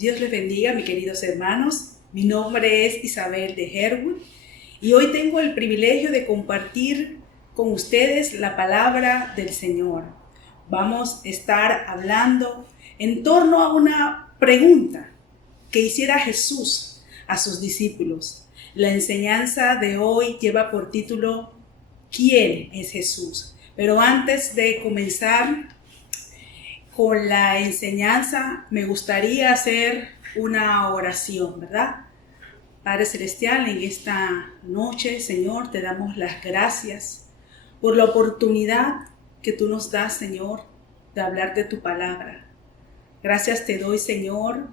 Dios les bendiga, mis queridos hermanos. Mi nombre es Isabel de Herwood y hoy tengo el privilegio de compartir con ustedes la palabra del Señor. Vamos a estar hablando en torno a una pregunta que hiciera Jesús a sus discípulos. La enseñanza de hoy lleva por título ¿Quién es Jesús? Pero antes de comenzar con la enseñanza, me gustaría hacer una oración, ¿verdad? Padre Celestial, en esta noche, Señor, te damos las gracias por la oportunidad que tú nos das, Señor, de hablar de tu palabra. Gracias te doy, Señor,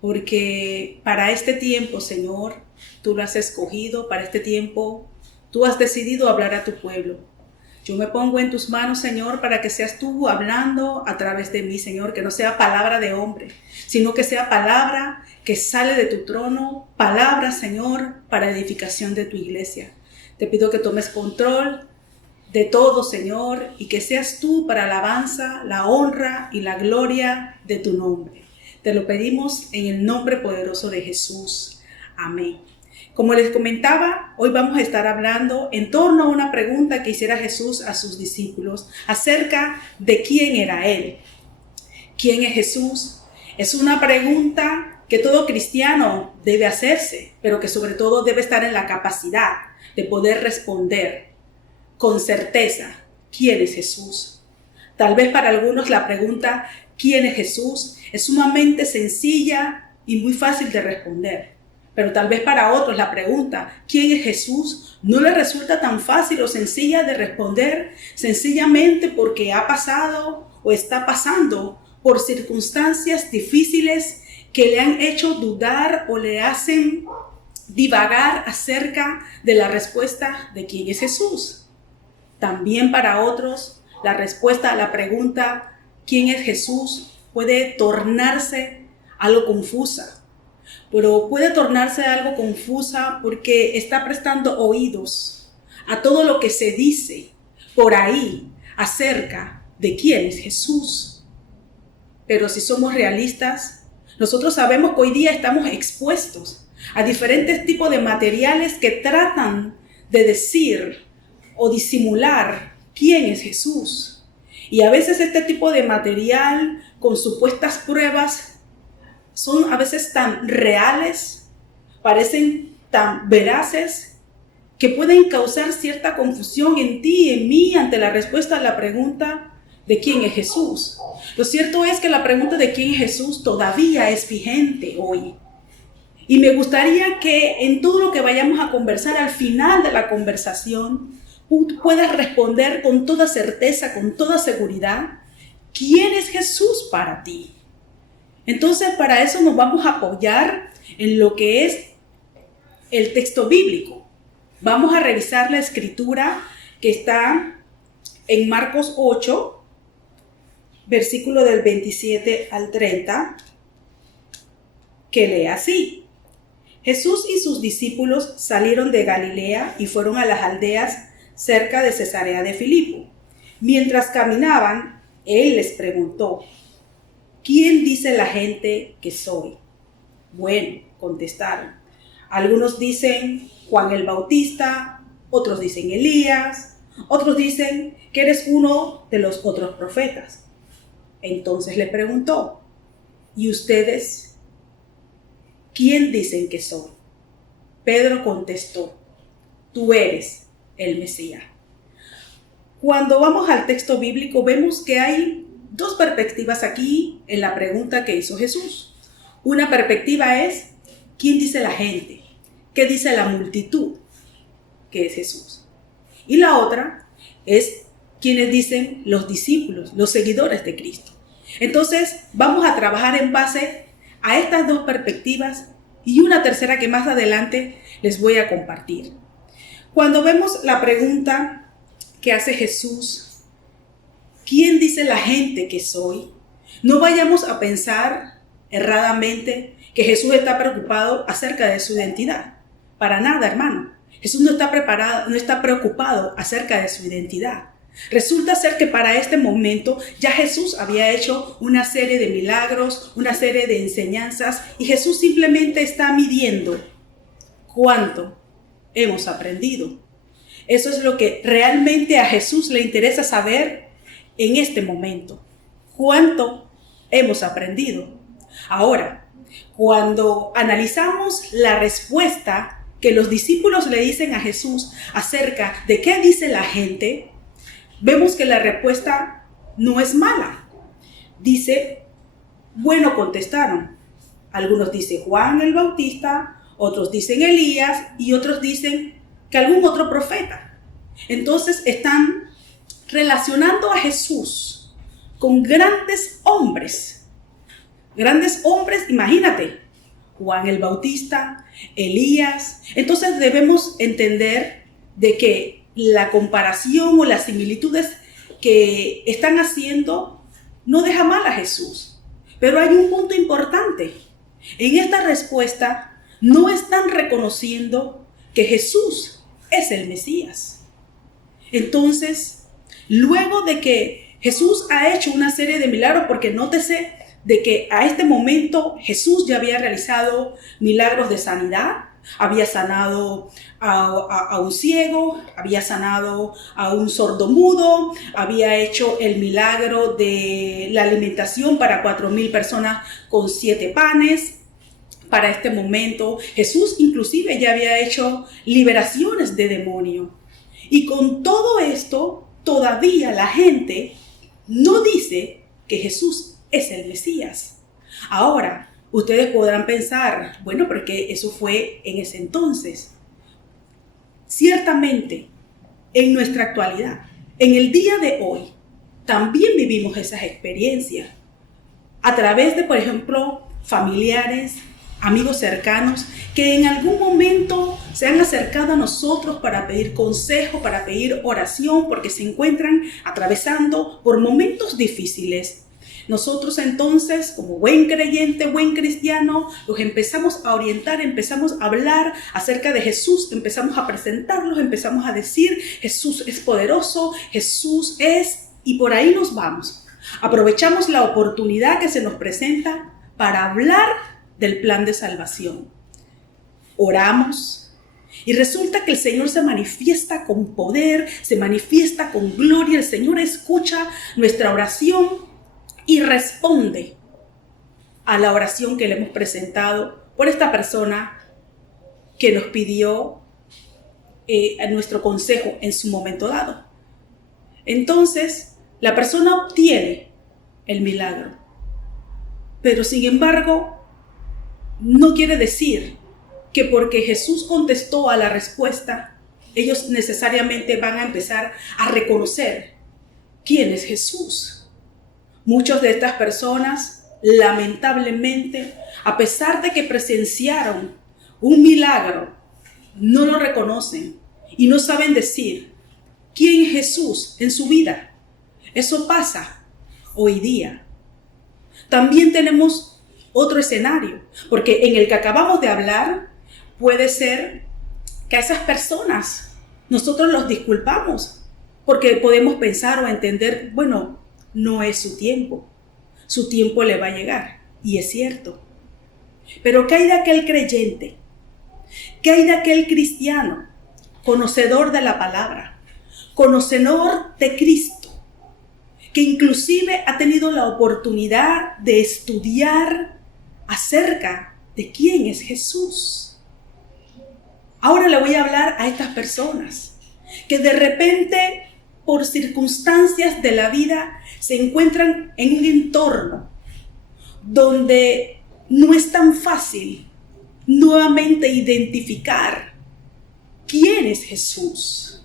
porque para este tiempo, Señor, tú lo has escogido, para este tiempo tú has decidido hablar a tu pueblo. Yo me pongo en tus manos, Señor, para que seas tú hablando a través de mí, Señor, que no sea palabra de hombre, sino que sea palabra que sale de tu trono, palabra, Señor, para edificación de tu iglesia. Te pido que tomes control de todo, Señor, y que seas tú para alabanza, la honra y la gloria de tu nombre. Te lo pedimos en el nombre poderoso de Jesús. Amén. Como les comentaba, hoy vamos a estar hablando en torno a una pregunta que hiciera Jesús a sus discípulos acerca de quién era Él. ¿Quién es Jesús? Es una pregunta que todo cristiano debe hacerse, pero que sobre todo debe estar en la capacidad de poder responder con certeza, ¿quién es Jesús? Tal vez para algunos la pregunta ¿quién es Jesús? Es sumamente sencilla y muy fácil de responder. Pero tal vez para otros la pregunta, ¿quién es Jesús? No les resulta tan fácil o sencilla de responder, sencillamente porque ha pasado o está pasando por circunstancias difíciles que le han hecho dudar o le hacen divagar acerca de la respuesta de quién es Jesús. También para otros, la respuesta a la pregunta, ¿quién es Jesús? Puede tornarse algo confusa. Pero puede tornarse algo confusa porque está prestando oídos a todo lo que se dice por ahí acerca de quién es Jesús. Pero si somos realistas, nosotros sabemos que hoy día estamos expuestos a diferentes tipos de materiales que tratan de decir o disimular quién es Jesús. Y a veces este tipo de material con supuestas pruebas son a veces tan reales, parecen tan veraces, que pueden causar cierta confusión en ti y en mí ante la respuesta a la pregunta de quién es Jesús. Lo cierto es que la pregunta de quién es Jesús todavía es vigente hoy. Y me gustaría que en todo lo que vayamos a conversar, al final de la conversación, puedas responder con toda certeza, con toda seguridad, ¿quién es Jesús para ti? Entonces, para eso nos vamos a apoyar en lo que es el texto bíblico. Vamos a revisar la escritura que está en Marcos 8, versículo del 27 al 30, que lee así. Jesús y sus discípulos salieron de Galilea y fueron a las aldeas cerca de Cesarea de Filipo. Mientras caminaban, él les preguntó, ¿quién dice la gente que soy? Bueno, contestaron. Algunos dicen Juan el Bautista, otros dicen Elías, otros dicen que eres uno de los otros profetas. Entonces le preguntó, ¿y ustedes quién dicen que soy? Pedro contestó, tú eres el Mesías. Cuando vamos al texto bíblico vemos que hay dos perspectivas aquí en la pregunta que hizo Jesús. Una perspectiva es, ¿quién dice la gente? ¿Qué dice la multitud? Que es Jesús. Y la otra es, ¿quiénes dicen los discípulos, los seguidores de Cristo? Entonces, vamos a trabajar en base a estas dos perspectivas y una tercera que más adelante les voy a compartir. Cuando vemos la pregunta que hace Jesús, ¿quién dice la gente que soy? No vayamos a pensar erradamente que Jesús está preocupado acerca de su identidad. Para nada, hermano. Jesús no está preocupado acerca de su identidad. Resulta ser que para este momento ya Jesús había hecho una serie de milagros, una serie de enseñanzas, y Jesús simplemente está midiendo cuánto hemos aprendido. Eso es lo que realmente a Jesús le interesa saber en este momento. ¿Cuánto hemos aprendido? Ahora, cuando analizamos la respuesta que los discípulos le dicen a Jesús acerca de qué dice la gente, vemos que la respuesta no es mala. Dice, bueno, contestaron. Algunos dicen Juan el Bautista, otros dicen Elías y otros dicen que algún otro profeta. Entonces están relacionando a Jesús con grandes hombres. Grandes hombres, imagínate, Juan el Bautista, Elías. Entonces debemos entender de que la comparación o las similitudes que están haciendo no deja mal a Jesús. Pero hay un punto importante. En esta respuesta no están reconociendo que Jesús es el Mesías. Entonces, luego de que Jesús ha hecho una serie de milagros, porque nótese de que a este momento Jesús ya había realizado milagros de sanidad, había sanado a un ciego, había sanado a un sordomudo, había hecho el milagro de la alimentación para 4,000 personas con 7 panes. Para este momento, Jesús inclusive ya había hecho liberaciones de demonio. Y con todo esto, todavía la gente no dice que Jesús es el Mesías. Ahora, ustedes podrán pensar, bueno, porque eso fue en ese entonces. Ciertamente, en nuestra actualidad, en el día de hoy, también vivimos esas experiencias. A través de, por ejemplo, familiares, amigos cercanos, que en algún momento se han acercado a nosotros para pedir consejo, para pedir oración, porque se encuentran atravesando por momentos difíciles. Nosotros entonces, como buen creyente, buen cristiano, los empezamos a orientar, empezamos a hablar acerca de Jesús, empezamos a presentarlos, empezamos a decir, Jesús es poderoso, Jesús es, y por ahí nos vamos. Aprovechamos la oportunidad que se nos presenta para hablar del plan de salvación. Oramos y resulta que el Señor se manifiesta con poder, se manifiesta con gloria, el Señor escucha nuestra oración y responde a la oración que le hemos presentado por esta persona que nos pidió nuestro consejo en su momento dado. Entonces, la persona obtiene el milagro, pero sin embargo, no quiere decir que porque Jesús contestó a la respuesta, ellos necesariamente van a empezar a reconocer quién es Jesús. Muchas de estas personas, lamentablemente, a pesar de que presenciaron un milagro, no lo reconocen y no saben decir quién es Jesús en su vida. Eso pasa hoy día. También tenemos otro escenario, porque en el que acabamos de hablar, puede ser que a esas personas nosotros los disculpamos, porque podemos pensar o entender, bueno, no es su tiempo le va a llegar, y es cierto. Pero ¿qué hay de aquel creyente? ¿Qué hay de aquel cristiano, conocedor de la palabra, conocedor de Cristo, que inclusive ha tenido la oportunidad de estudiar acerca de quién es Jesús? Ahora le voy a hablar a estas personas que de repente, por circunstancias de la vida, se encuentran en un entorno donde no es tan fácil nuevamente identificar quién es Jesús.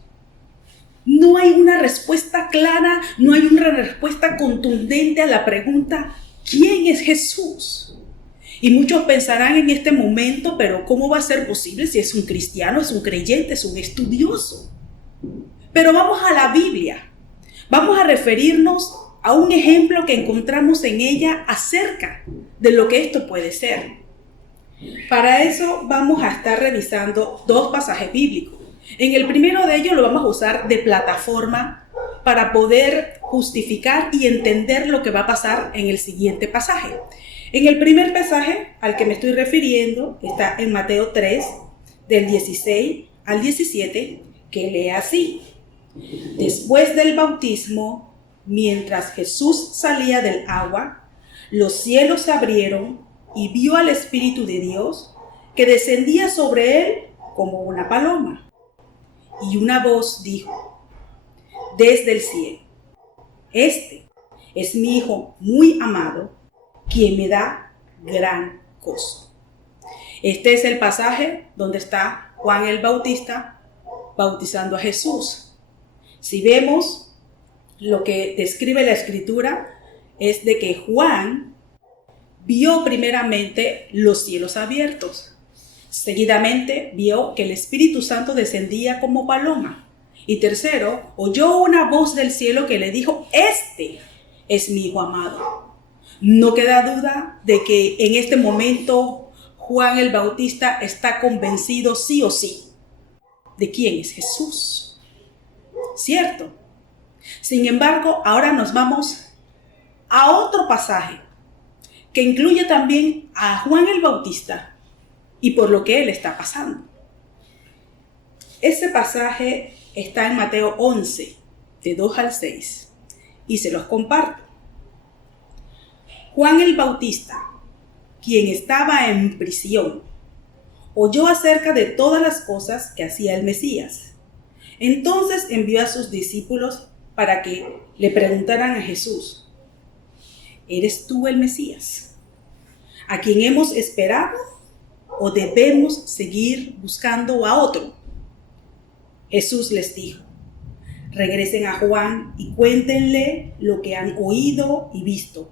No hay una respuesta clara, no hay una respuesta contundente a la pregunta, ¿quién es Jesús? Y muchos pensarán en este momento, pero ¿cómo va a ser posible si es un cristiano, es un creyente, es un estudioso? Pero vamos a la Biblia. Vamos a referirnos a un ejemplo que encontramos en ella acerca de lo que esto puede ser. Para eso vamos a estar revisando 2 pasajes bíblicos. En el primero de ellos lo vamos a usar de plataforma para poder justificar y entender lo que va a pasar en el siguiente pasaje. En el primer pasaje al que me estoy refiriendo está en Mateo 3, del 16 al 17, que lee así. Después del bautismo, mientras Jesús salía del agua, los cielos se abrieron y vio al Espíritu de Dios que descendía sobre él como una paloma. Y una voz dijo desde el cielo: Este es mi Hijo muy amado, quien me da gran gozo. Este es el pasaje donde está Juan el Bautista bautizando a Jesús. Si vemos lo que describe la Escritura, es de que Juan vio primeramente los cielos abiertos. Seguidamente vio que el Espíritu Santo descendía como paloma. Y tercero, oyó una voz del cielo que le dijo: Este es mi Hijo amado. No queda duda de que en este momento Juan el Bautista está convencido sí o sí de quién es Jesús. ¿Cierto? Sin embargo, ahora nos vamos a otro pasaje que incluye también a Juan el Bautista y por lo que él está pasando. Ese pasaje está en Mateo 11, de 2 al 6, y se los comparto. Juan el Bautista, quien estaba en prisión, oyó acerca de todas las cosas que hacía el Mesías. Entonces envió a sus discípulos para que le preguntaran a Jesús: ¿Eres tú el Mesías, a quien hemos esperado, o debemos seguir buscando a otro? Jesús les dijo: Regresen a Juan y cuéntenle lo que han oído y visto.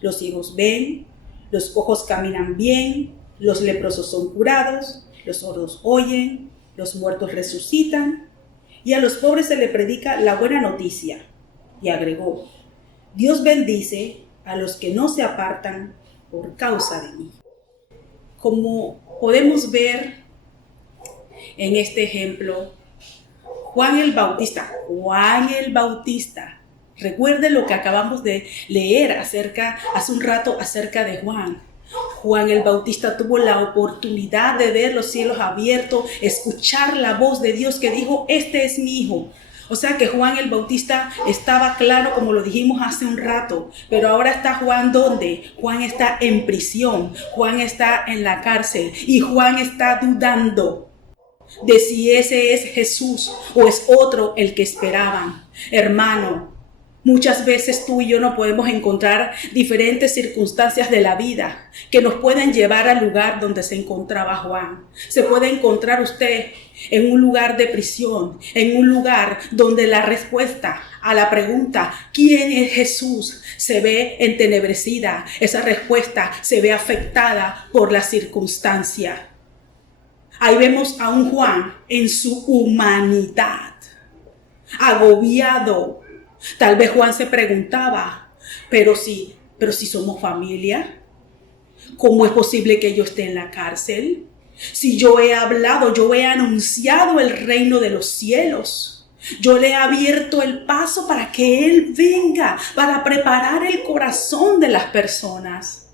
Los ciegos ven, los cojos caminan bien, los leprosos son curados, los sordos oyen, los muertos resucitan, y a los pobres se le predica la buena noticia. Y agregó: Dios bendice a los que no se apartan por causa de mí. Como podemos ver en este ejemplo, Juan el Bautista, recuerde lo que acabamos de leer hace un rato acerca de Juan. Juan el Bautista tuvo la oportunidad de ver los cielos abiertos, escuchar la voz de Dios que dijo: Este es mi Hijo. O sea que Juan el Bautista estaba claro, como lo dijimos hace un rato, pero ahora está Juan, ¿dónde? Juan está en prisión, Juan está en la cárcel y Juan está dudando de si ese es Jesús o es otro el que esperaban. Hermano, muchas veces tú y yo no podemos encontrar diferentes circunstancias de la vida que nos pueden llevar al lugar donde se encontraba Juan. Se puede encontrar usted en un lugar de prisión, en un lugar donde la respuesta a la pregunta ¿quién es Jesús? Se ve entenebrecida. Esa respuesta se ve afectada por la circunstancia. Ahí vemos a un Juan en su humanidad, agobiado. Tal vez Juan se preguntaba: pero si somos familia, ¿cómo es posible que yo esté en la cárcel? Si yo he hablado, yo he anunciado el reino de los cielos. Yo le he abierto el paso para que Él venga, para preparar el corazón de las personas.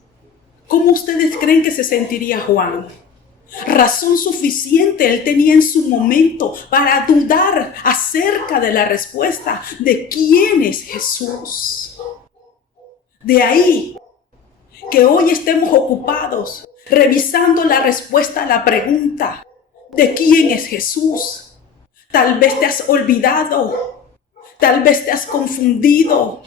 ¿Cómo ustedes creen que se sentiría Juan? Razón suficiente él tenía en su momento para dudar acerca de la respuesta de quién es Jesús. De ahí que hoy estemos ocupados revisando la respuesta a la pregunta de quién es Jesús. Tal vez te has olvidado, tal vez te has confundido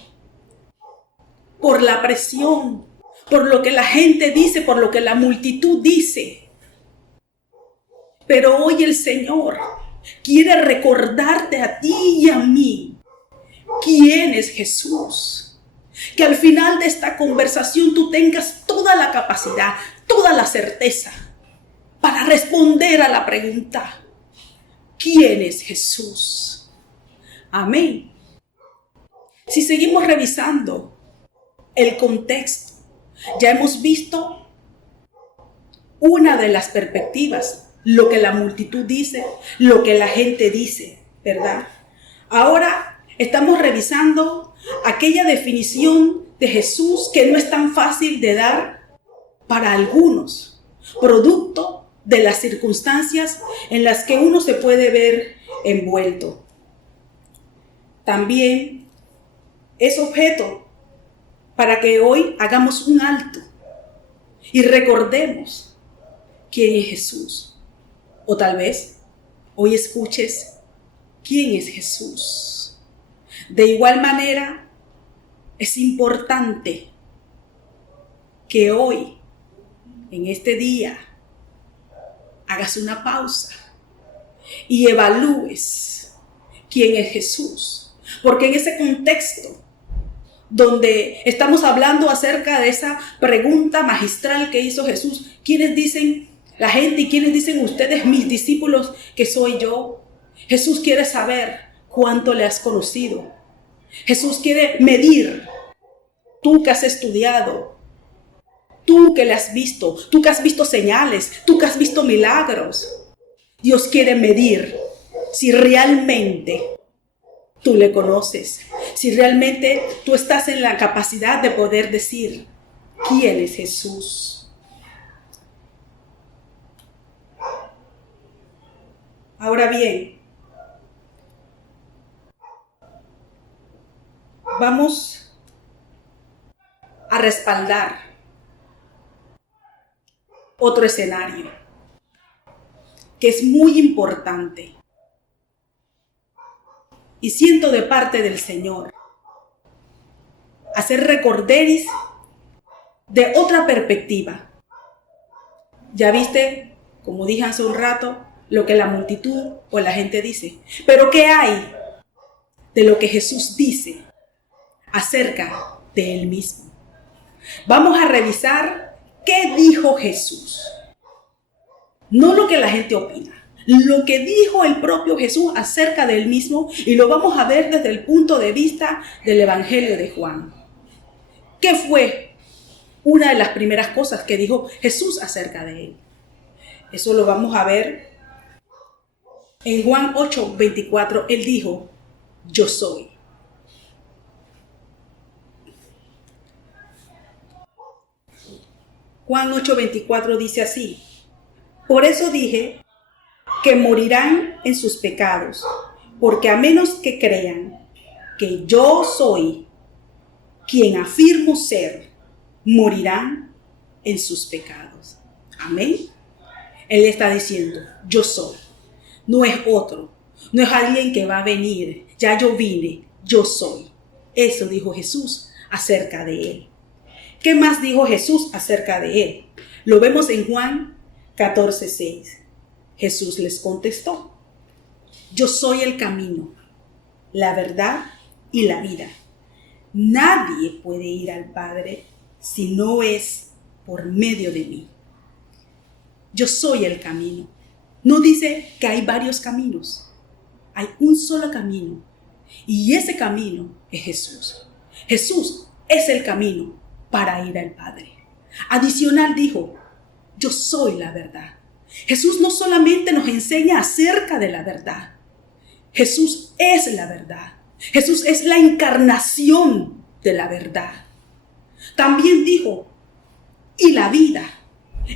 por la presión, por lo que la gente dice, por lo que la multitud dice. Pero hoy el Señor quiere recordarte a ti y a mí quién es Jesús. Que al final de esta conversación tú tengas toda la capacidad, toda la certeza para responder a la pregunta: ¿quién es Jesús? Amén. Si seguimos revisando el contexto, ya hemos visto una de las perspectivas, lo que la multitud dice, lo que la gente dice, ¿verdad? Ahora estamos revisando aquella definición de Jesús que no es tan fácil de dar para algunos, producto de las circunstancias en las que uno se puede ver envuelto. También es objeto para que hoy hagamos un alto y recordemos quién es Jesús. O tal vez hoy escuches quién es Jesús. De igual manera, es importante que hoy, en este día, hagas una pausa y evalúes quién es Jesús. Porque en ese contexto donde estamos hablando acerca de esa pregunta magistral que hizo Jesús, ¿quiénes dicen la gente y quiénes dicen ustedes, mis discípulos, que soy yo? Jesús quiere saber cuánto le has conocido. Jesús quiere medir, tú que has estudiado, tú que le has visto, tú que has visto señales, tú que has visto milagros. Dios quiere medir si realmente tú le conoces, si realmente tú estás en la capacidad de poder decir quién es Jesús. Ahora bien, vamos a respaldar otro escenario que es muy importante y siento de parte del Señor hacer recorderis de otra perspectiva. Ya viste, como dije hace un rato, lo que la multitud o la gente dice, pero ¿qué hay de lo que Jesús dice acerca de Él mismo? Vamos a revisar qué dijo Jesús. No lo que la gente opina, lo que dijo el propio Jesús acerca de Él mismo, y lo vamos a ver desde el punto de vista del Evangelio de Juan. ¿Qué fue una de las primeras cosas que dijo Jesús acerca de Él? Eso lo vamos a ver en Juan 8:24. Él dijo, yo soy. Juan 8:24 dice así: por eso dije que morirán en sus pecados, porque a menos que crean que yo soy quien afirmo ser, morirán en sus pecados. Amén. Él está diciendo, yo soy. No es otro, no es alguien que va a venir. Ya yo vine, yo soy. Eso dijo Jesús acerca de Él. ¿Qué más dijo Jesús acerca de Él? Lo vemos en Juan 14:6. Jesús les contestó, yo soy el camino, la verdad y la vida. Nadie puede ir al Padre si no es por medio de mí. Yo soy el camino. No dice que hay varios caminos. Hay un solo camino. Y ese camino es Jesús. Jesús es el camino para ir al Padre. Adicional dijo, yo soy la verdad. Jesús no solamente nos enseña acerca de la verdad. Jesús es la verdad. Jesús es la encarnación de la verdad. También dijo, y la vida.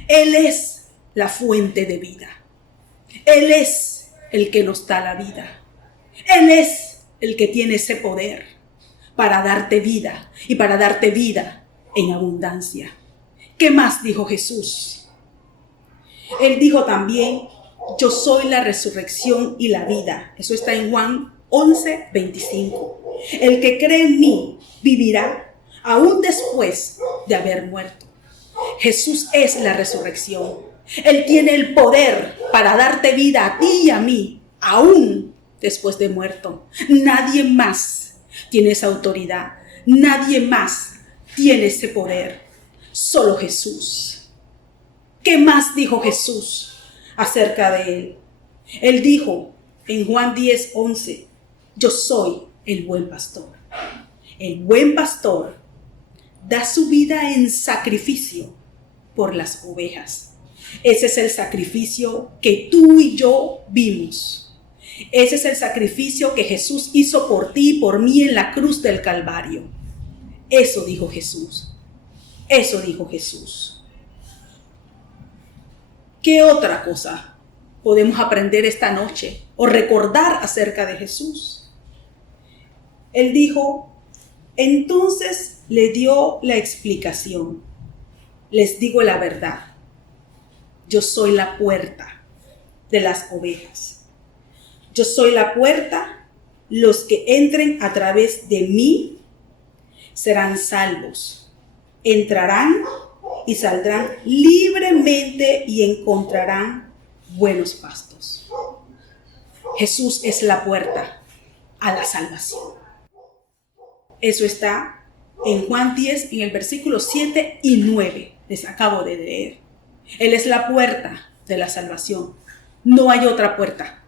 Él es la fuente de vida. Él es el que nos da la vida. Él es el que tiene ese poder para darte vida y para darte vida en abundancia. ¿Qué más dijo Jesús? Él dijo también, yo soy la resurrección y la vida. Eso está en Juan 11:25. El que cree en mí vivirá aún después de haber muerto. Jesús es la resurrección. Él tiene el poder para darte vida a ti y a mí, aún después de muerto. Nadie más tiene esa autoridad. Nadie más tiene ese poder. Solo Jesús. ¿Qué más dijo Jesús acerca de Él? Él dijo en Juan 10:11, yo soy el buen pastor. El buen pastor da su vida en sacrificio por las ovejas. Ese es el sacrificio que tú y yo vimos. Ese es el sacrificio que Jesús hizo por ti y por mí en la cruz del Calvario. Eso dijo Jesús. Eso dijo Jesús. ¿Qué otra cosa podemos aprender esta noche o recordar acerca de Jesús? Él dijo, entonces le dio la explicación. Les digo la verdad. Yo soy la puerta de las ovejas. Yo soy la puerta. Los que entren a través de mí serán salvos. Entrarán y saldrán libremente y encontrarán buenos pastos. Jesús es la puerta a la salvación. Eso está en Juan 10, en el versículo 7 y 9. Les acabo de leer. Él es la puerta de la salvación. No hay otra puerta.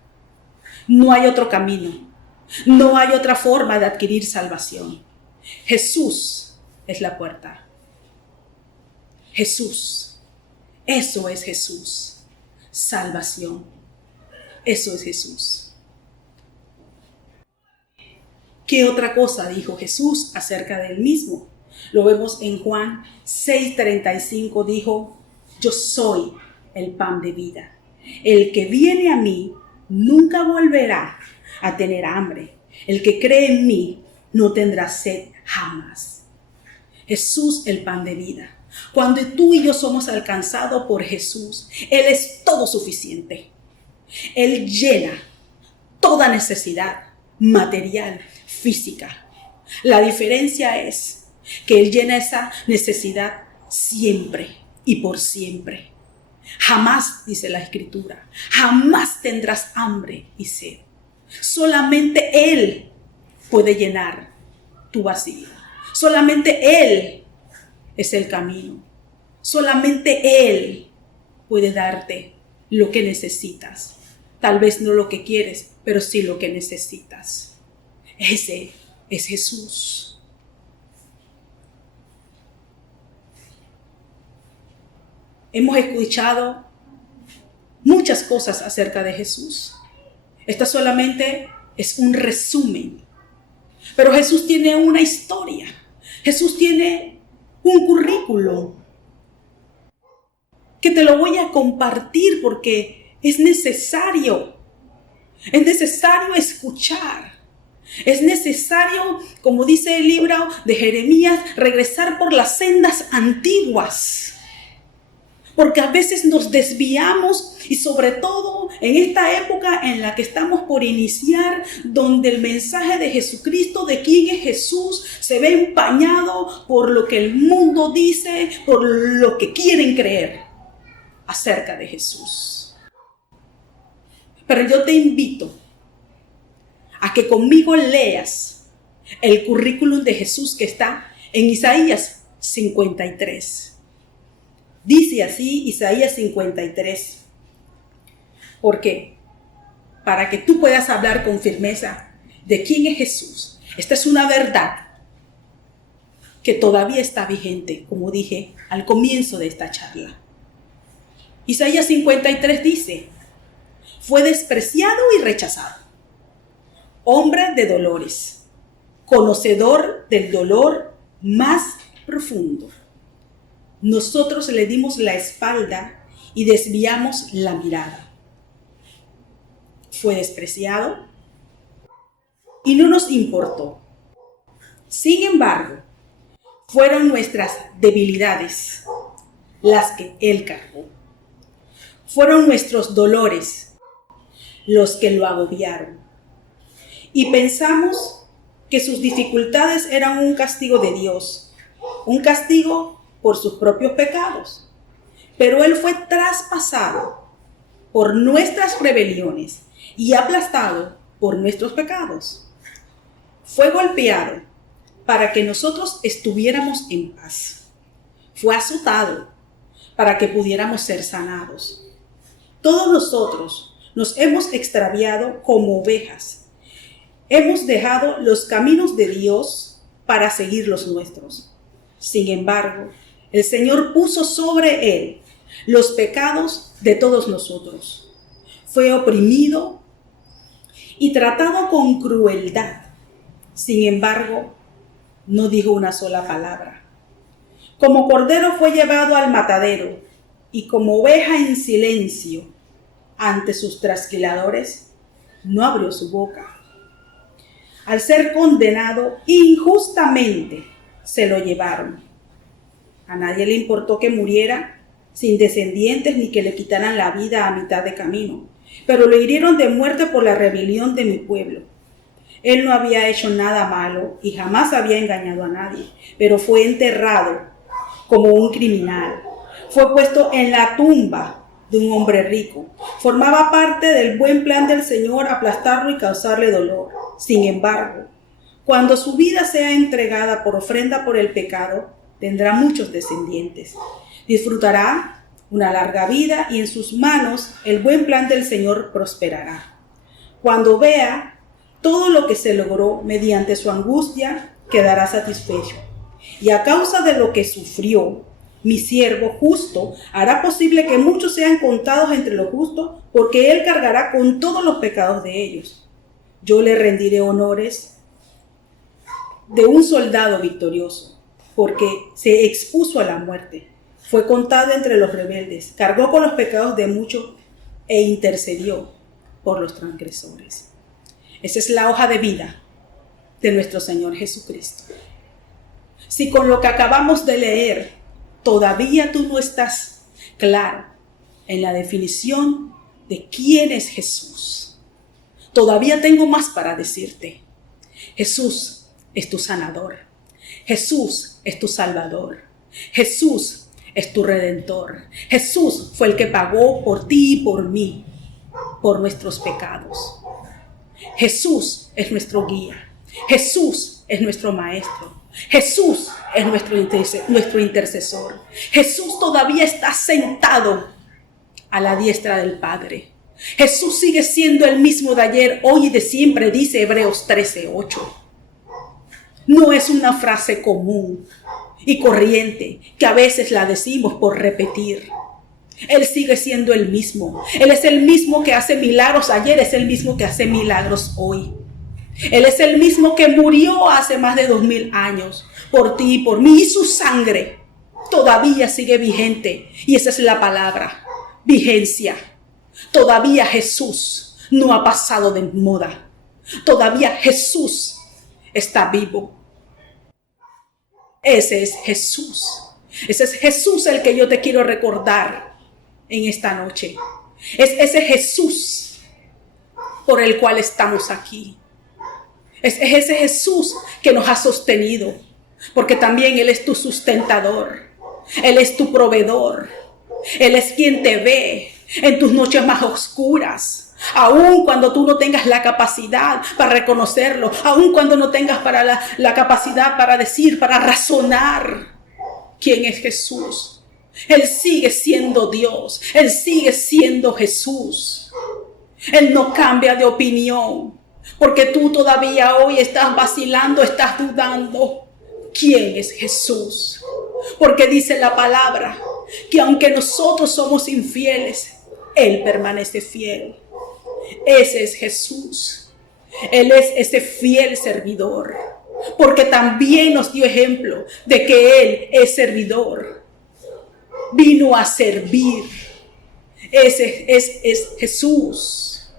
No hay otro camino. No hay otra forma de adquirir salvación. Jesús es la puerta. Jesús. Eso es Jesús. Salvación. Eso es Jesús. ¿Qué otra cosa dijo Jesús acerca de él mismo? Lo vemos en Juan 6:35, dijo, yo soy el pan de vida. El que viene a mí nunca volverá a tener hambre. El que cree en mí no tendrá sed jamás. Jesús, el pan de vida. Cuando tú y yo somos alcanzados por Jesús, Él es todo suficiente. Él llena toda necesidad material, física. La diferencia es que Él llena esa necesidad siempre y por siempre. Jamás, dice la Escritura, jamás tendrás hambre y sed. Solamente Él puede llenar tu vacío. Solamente Él es el camino. Solamente Él puede darte lo que necesitas. Tal vez no lo que quieres, pero sí lo que necesitas. Ese es Jesús. Hemos escuchado muchas cosas acerca de Jesús. Esta solamente es un resumen. Pero Jesús tiene una historia. Jesús tiene un currículum que te lo voy a compartir porque es necesario. Es necesario escuchar. Es necesario, como dice el libro de Jeremías, regresar por las sendas antiguas. Porque a veces nos desviamos y sobre todo en esta época en la que estamos por iniciar, donde el mensaje de Jesucristo, de quién es Jesús, se ve empañado por lo que el mundo dice, por lo que quieren creer acerca de Jesús. Pero yo te invito a que conmigo leas el currículum de Jesús que está en Isaías 53. Dice así Isaías 53. ¿Por qué? Para que tú puedas hablar con firmeza de quién es Jesús. Esta es una verdad que todavía está vigente, como dije al comienzo de esta charla. Isaías 53 dice, fue despreciado y rechazado, hombre de dolores, conocedor del dolor más profundo. Nosotros le dimos la espalda y desviamos la mirada. Fue despreciado y no nos importó. Sin embargo, fueron nuestras debilidades las que Él cargó. Fueron nuestros dolores los que lo agobiaron. Y pensamos que sus dificultades eran un castigo de Dios, un castigo por sus propios pecados. Pero Él fue traspasado por nuestras rebeliones y aplastado por nuestros pecados. Fue golpeado para que nosotros estuviéramos en paz. Fue azotado para que pudiéramos ser sanados. Todos nosotros nos hemos extraviado como ovejas. Hemos dejado los caminos de Dios para seguir los nuestros. Sin embargo, el Señor puso sobre Él los pecados de todos nosotros. Fue oprimido y tratado con crueldad. Sin embargo, no dijo una sola palabra. Como cordero fue llevado al matadero, y como oveja en silencio ante sus trasquiladores, no abrió su boca. Al ser condenado injustamente, se lo llevaron. A nadie le importó que muriera sin descendientes ni que le quitaran la vida a mitad de camino, pero lo hirieron de muerte por la rebelión de mi pueblo. Él no había hecho nada malo y jamás había engañado a nadie, pero fue enterrado como un criminal. Fue puesto en la tumba de un hombre rico. Formaba parte del buen plan del Señor aplastarlo y causarle dolor. Sin embargo, cuando su vida sea entregada por ofrenda por el pecado, tendrá muchos descendientes. Disfrutará una larga vida y en sus manos el buen plan del Señor prosperará. Cuando vea todo lo que se logró mediante su angustia, quedará satisfecho. Y a causa de lo que sufrió, mi siervo justo hará posible que muchos sean contados entre los justos, porque él cargará con todos los pecados de ellos. Yo le rendiré honores de un soldado victorioso, porque se expuso a la muerte. Fue contado entre los rebeldes, cargó con los pecados de muchos e intercedió por los transgresores. Esa es la hoja de vida de nuestro Señor Jesucristo. Si con lo que acabamos de leer todavía tú no estás claro en la definición de quién es Jesús, todavía tengo más para decirte. Jesús es tu sanador. Jesús es tu salvador. Jesús es tu redentor. Jesús fue el que pagó por ti y por mí, por nuestros pecados. Jesús es nuestro guía. Jesús es nuestro maestro. Jesús es nuestro intercesor. Jesús todavía está sentado a la diestra del Padre. Jesús sigue siendo el mismo de ayer, hoy y de siempre, dice Hebreos 13:8. No es una frase común y corriente que a veces la decimos por repetir. Él sigue siendo el mismo. Él es el mismo que hace milagros ayer, es el mismo que hace milagros hoy. Él es el mismo que murió hace más de 2000 años por ti y por mí, y su sangre todavía sigue vigente. Y esa es la palabra, vigencia. Todavía Jesús no ha pasado de moda. Todavía Jesús está vivo. Ese es Jesús. Ese es Jesús el que yo te quiero recordar en esta noche. Es ese Jesús por el cual estamos aquí. Es ese Jesús que nos ha sostenido, porque también Él es tu sustentador. Él es tu proveedor. Él es quien te ve en tus noches más oscuras. Aun cuando tú no tengas la capacidad para reconocerlo, aun cuando no tengas la capacidad para decir, para razonar quién es Jesús. Él sigue siendo Dios. Él sigue siendo Jesús. Él no cambia de opinión, porque tú todavía hoy estás vacilando, estás dudando. ¿Quién es Jesús? Porque dice la palabra que aunque nosotros somos infieles, Él permanece fiel. Ese es Jesús. Él es ese fiel servidor, porque también nos dio ejemplo de que Él es servidor. Vino a servir. Ese es Jesús.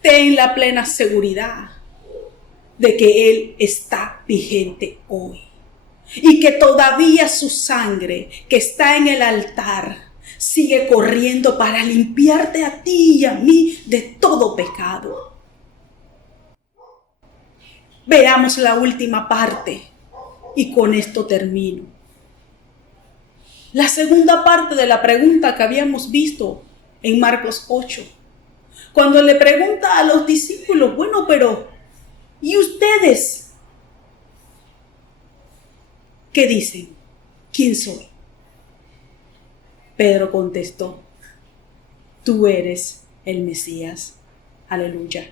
Ten la plena seguridad de que Él está vigente hoy y que todavía su sangre que está en el altar sigue corriendo para limpiarte a ti y a mí de todo pecado. Veamos la última parte y con esto termino. La segunda parte de la pregunta que habíamos visto en Marcos 8. Cuando le pregunta a los discípulos, bueno, pero ¿y ustedes qué dicen? ¿Quién soy? Pedro contestó, tú eres el Mesías. Aleluya.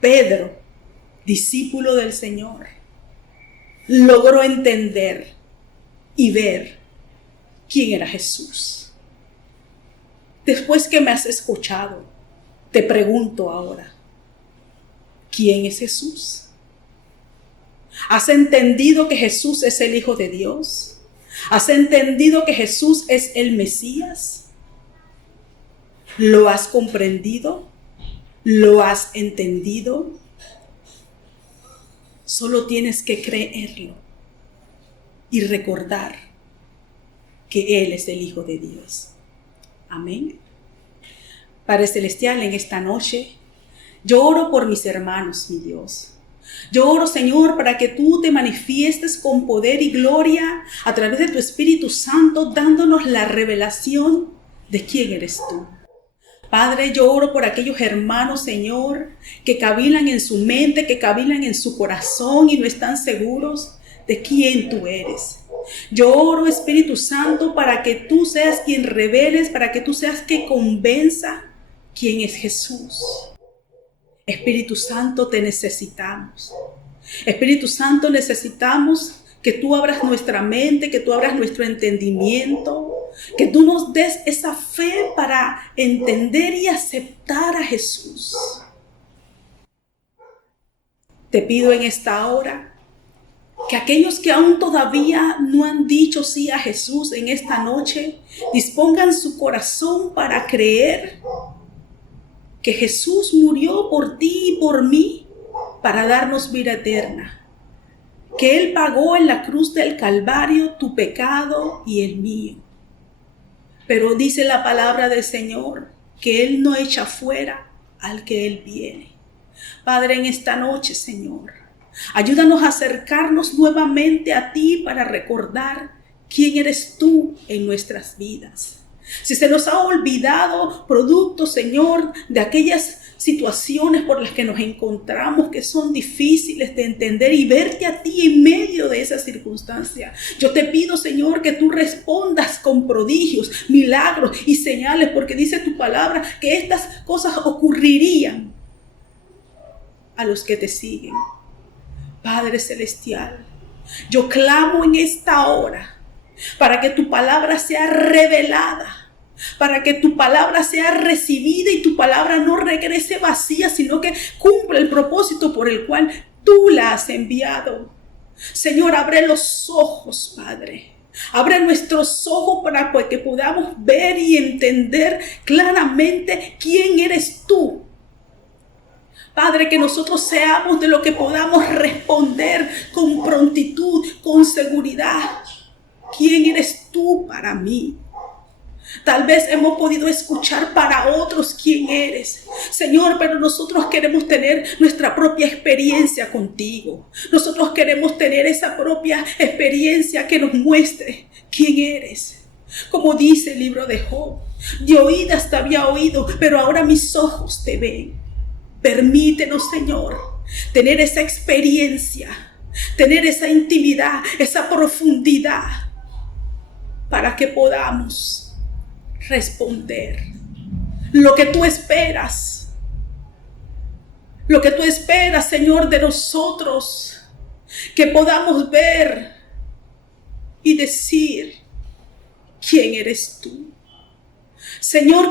Pedro, discípulo del Señor, logró entender y ver quién era Jesús. Después que me has escuchado, Te pregunto ahora, ¿quién es Jesús? ¿Has entendido que Jesús es el Hijo de Dios? ¿Has entendido que Jesús es el Mesías? ¿Lo has comprendido? ¿Lo has entendido? Solo tienes que creerlo y recordar que Él es el Hijo de Dios. Amén. Padre Celestial, en esta noche, yo oro por mis hermanos, mi Dios. Yo oro, Señor, para que tú te manifiestes con poder y gloria a través de tu Espíritu Santo, dándonos la revelación de quién eres tú. Padre, yo oro por aquellos hermanos, Señor, que cavilan en su mente, que cavilan en su corazón y no están seguros de quién tú eres. Yo oro, Espíritu Santo, para que tú seas quien reveles, para que tú seas quien convenza quién es Jesús. Espíritu Santo, te necesitamos. Espíritu Santo, necesitamos que tú abras nuestra mente, que tú abras nuestro entendimiento, que tú nos des esa fe para entender y aceptar a Jesús. Te pido en esta hora que aquellos que aún todavía no han dicho sí a Jesús en esta noche, dispongan su corazón para creer que Jesús murió por ti y por mí para darnos vida eterna. Que Él pagó en la cruz del Calvario tu pecado y el mío. Pero dice la palabra del Señor que Él no echa fuera al que Él viene. Padre, en esta noche, Señor, ayúdanos a acercarnos nuevamente a ti para recordar quién eres tú en nuestras vidas. Si se nos ha olvidado producto, Señor, de aquellas situaciones por las que nos encontramos que son difíciles de entender y verte a ti en medio de esa circunstancia, yo te pido, Señor, que tú respondas con prodigios, milagros y señales, porque dice tu palabra que estas cosas ocurrirían a los que te siguen. Padre Celestial, yo clamo en esta hora para que tu palabra sea revelada, para que tu palabra sea recibida y tu palabra no regrese vacía, sino que cumpla el propósito por el cual tú la has enviado. Señor, abre los ojos, Padre. Abre nuestros ojos para que podamos ver y entender claramente quién eres tú. Padre, que nosotros seamos de lo que podamos responder con prontitud, con seguridad. ¿Quién eres tú para mí? Tal vez hemos podido escuchar para otros quién eres, Señor, pero nosotros queremos tener nuestra propia experiencia contigo. Nosotros queremos tener esa propia experiencia que nos muestre quién eres. Como dice el libro de Job, de oídas te había oído, pero ahora mis ojos te ven. Permítenos, Señor, tener esa experiencia, tener esa intimidad, esa profundidad, para que podamos responder lo que tú esperas, Señor, de nosotros, que podamos ver y decir quién eres tú. Señor,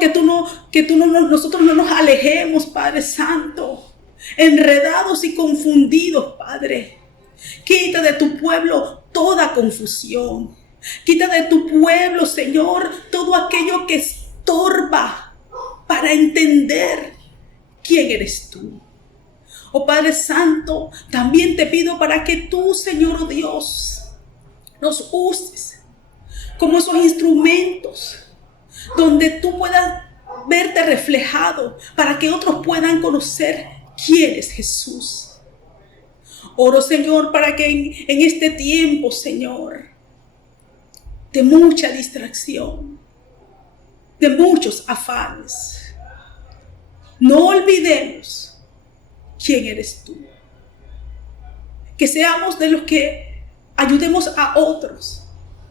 nosotros no nos alejemos, Padre Santo, enredados y confundidos, Padre. Quita de tu pueblo toda confusión. Quita de tu pueblo, Señor, todo aquello que estorba para entender quién eres tú. Oh Padre Santo, también te pido para que tú, Señor Dios, nos uses como esos instrumentos donde tú puedas verte reflejado para que otros puedan conocer quién es Jesús. Oro, Señor, para que en este tiempo, Señor, de mucha distracción, de muchos afanes, no olvidemos quién eres tú. Que seamos de los que ayudemos a otros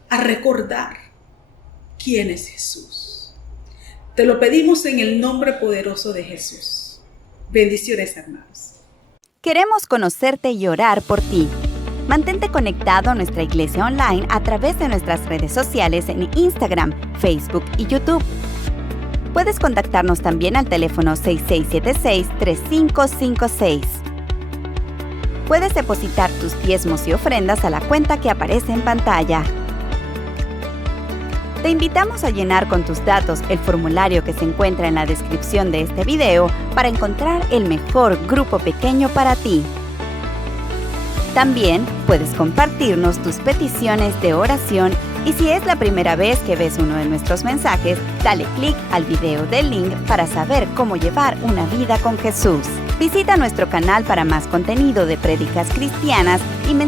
a recordar quién es Jesús. Te lo pedimos en el nombre poderoso de Jesús. Bendiciones, hermanos. Queremos conocerte y orar por ti. Mantente conectado a nuestra iglesia online a través de nuestras redes sociales en Instagram, Facebook y YouTube. Puedes contactarnos también al teléfono 6676-3556. Puedes depositar tus diezmos y ofrendas a la cuenta que aparece en pantalla. Te invitamos a llenar con tus datos el formulario que se encuentra en la descripción de este video para encontrar el mejor grupo pequeño para ti. También puedes compartirnos tus peticiones de oración y si es la primera vez que ves uno de nuestros mensajes, dale clic al video del link para saber cómo llevar una vida con Jesús. Visita nuestro canal para más contenido de prédicas cristianas y mensajes